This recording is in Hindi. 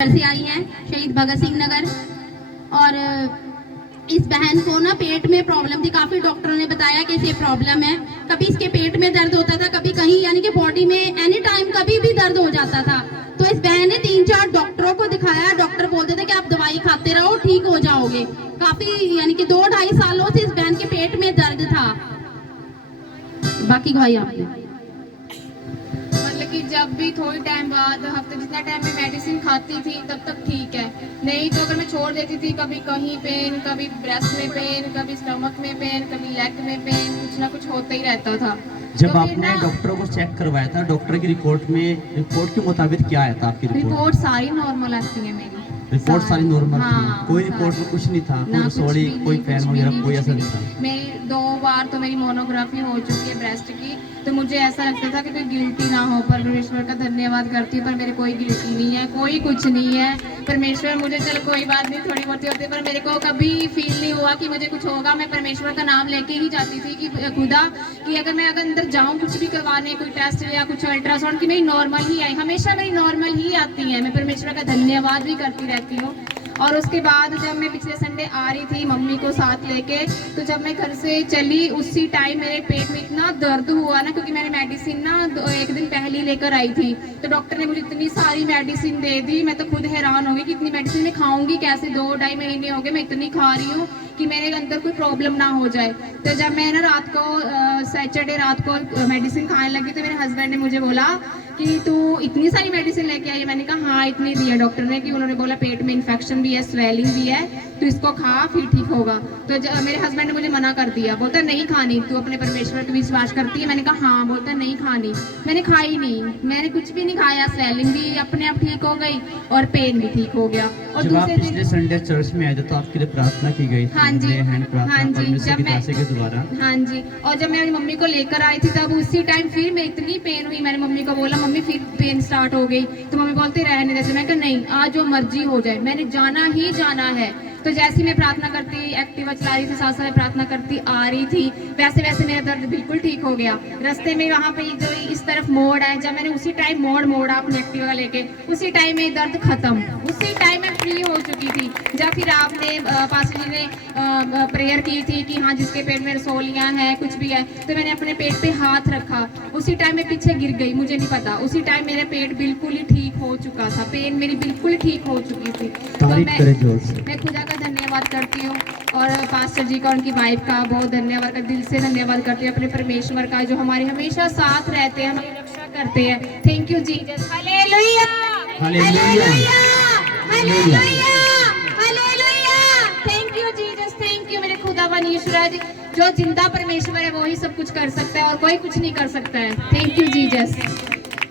से आई हैं शहीद भगत सिंह नगर। और इस बहन को ना पेट में प्रॉब्लम थी, काफी डॉक्टरों ने बताया कि इसे प्रॉब्लम है। कभी इसके पेट में दर्द होता था, कभी कहीं यानी कि बॉडी में एनी टाइम कभी भी दर्द हो जाता था। तो इस बहन ने 3-4 डॉक्टरों को दिखाया। डॉक्टर बोलते थे कि आप दवाई खाते रहो, ठीक हो जाओगे। काफी यानी कि 2-2.5 सालों से इस बहन के पेट में दर्द था। बाकी भाई आपने कि जब भी थोड़ी टाइम बाद हफ्ते जितना टाइम में मेडिसिन खाती थी तब तक ठीक है, नहीं तो अगर मैं छोड़ देती थी कभी कहीं पेन, कभी ब्रेस्ट में पेन, कभी स्टमक में पेन, कभी लेग में पेन, कुछ ना कुछ होता ही रहता था। जब तो आपने डॉक्टर को चेक करवाया था, डॉक्टर की रिपोर्ट के मुताबिक क्या आया था? आपकी रिपोर्ट सारी नॉर्मल आती है मेरी। रिपोर्ट सारी नॉर्मल हाँ, थी, कोई रिपोर्ट में कुछ नहीं था, कोई सॉरी कोई पेन वगैरह कोई ऐसा नहीं था। मेरी 2 बार तो मेरी मोनोग्राफी हो चुकी है ब्रेस्ट की, तो मुझे ऐसा लगता था कि कोई गिल्टी ना हो। परमेश्वर का धन्यवाद करती हूँ, पर मेरे कोई गिल्टी नहीं है, कोई कुछ नहीं है। परमेश्वर मुझे चलो कोई बात नहीं, थोड़ी बहुत होती है, पर मेरे को कभी फील नहीं हुआ कि मुझे कुछ होगा। मैं परमेश्वर का नाम लेके ही जाती थी कि खुदा कि अगर मैं अंदर जाऊँ कुछ भी करवाने, कोई टेस्ट या कुछ अल्ट्रासाउंड, की मेरी नॉर्मल ही आई, हमेशा मेरी नॉर्मल ही आती है। मैं परमेश्वर का धन्यवाद भी करती रहती हूँ। और उसके बाद जब मैं पिछले संडे आ रही थी मम्मी को साथ लेके, तो जब मैं घर से चली उसी टाइम मेरे पेट में इतना दर्द हुआ ना, क्योंकि मैंने मेडिसिन ना 1 दिन पहले लेकर आई थी। तो डॉक्टर ने मुझे इतनी सारी मेडिसिन दे दी, मैं तो खुद हैरान हो गई कि इतनी मेडिसिन मैं खाऊंगी कैसे। 2-2.5 महीने हो गए मैं इतनी खा रही हूँ कि मेरे अंदर कोई प्रॉब्लम ना हो जाए। तो जब मैं ना रात को सैटरडे रात को मेडिसिन खाने लगी, तो मेरे हस्बैंड ने मुझे बोला कि तू इतनी सारी मेडिसिन लेके आई है। मैंने कहा हाँ इतनी दी है डॉक्टर ने, कि उन्होंने बोला पेट में इन्फेक्शन भी है, स्वेलिंग भी है, तो इसको खा फिर ठीक होगा। तो मेरे हस्बैंड ने मुझे मना कर दिया, बोलता नहीं खानी, तू अपने परमेश्वर पे विश्वास करती है। मैंने कहा हाँ, बोलता नहीं खानी। मैंने खाई नहीं, मैंने कुछ भी नहीं खाया, स्वेलिंग भी अपने आप ठीक हो गई और पेन भी ठीक हो गया। और जब आप पिछले संडे चर्च में आए थे तो आपके लिए प्रार्थना की गई थी। हाँ जी, हाँ जी, जब मैं के द्वारा हाँ जी, और जब मैं मेरी मम्मी को लेकर आई थी तब उसी टाइम फिर मैं इतनी पेन हुई। मैंने मम्मी को बोला मम्मी फिर पेन स्टार्ट हो गई, तो मम्मी बोलती रहने देते। मैं कहा नहीं, आज जो मर्जी हो जाए मैंने जाना ही जाना है। तो जैसे मैं प्रार्थना करती एक्टिवा चला रही थी, साथ साथ प्रार्थना करती आ रही थी, वैसे वैसे मेरा दर्द बिल्कुल ठीक हो गया। रास्ते में वहाँ पे जो इस तरफ मोड़ है, जब मैंने उसी टाइम मोड़ा अपने एक्टिवा लेके, उसी टाइम में दर्द खत्म, उसी टाइम मैं फ्री हो चुकी थी। जब फिर आपने पास्टर जी ने प्रेयर की थी कि हाँ जिसके पेट में रसोलियाँ हैं कुछ भी है, तो मैंने अपने पेट पे हाथ रखा, उसी टाइम मैं पीछे गिर गई, मुझे नहीं पता। उसी टाइम मेरा पेट बिल्कुल ही ठीक हो चुका था, पेन मेरी बिल्कुल ठीक हो चुकी थी। तो मैं खुदा का धन्यवाद करती हूँ, और पास्टर जी का, उनकी वाइफ का बहुत धन्यवाद का, दिल से धन्यवाद करती हूँ। अपने परमेश्वर का जो हमारे हमेशा साथ रहते हैं, हमारी रक्षा करते हैं। Thank you Jesus, hallelujah, hallelujah, hallelujah, hallelujah. Thank you Jesus, thank you मेरे खुदावन यीशु जी। जो जिंदा परमेश्वर है वो ही सब कुछ कर सकता है और कोई कुछ नहीं कर सकता है। Thank you Jesus.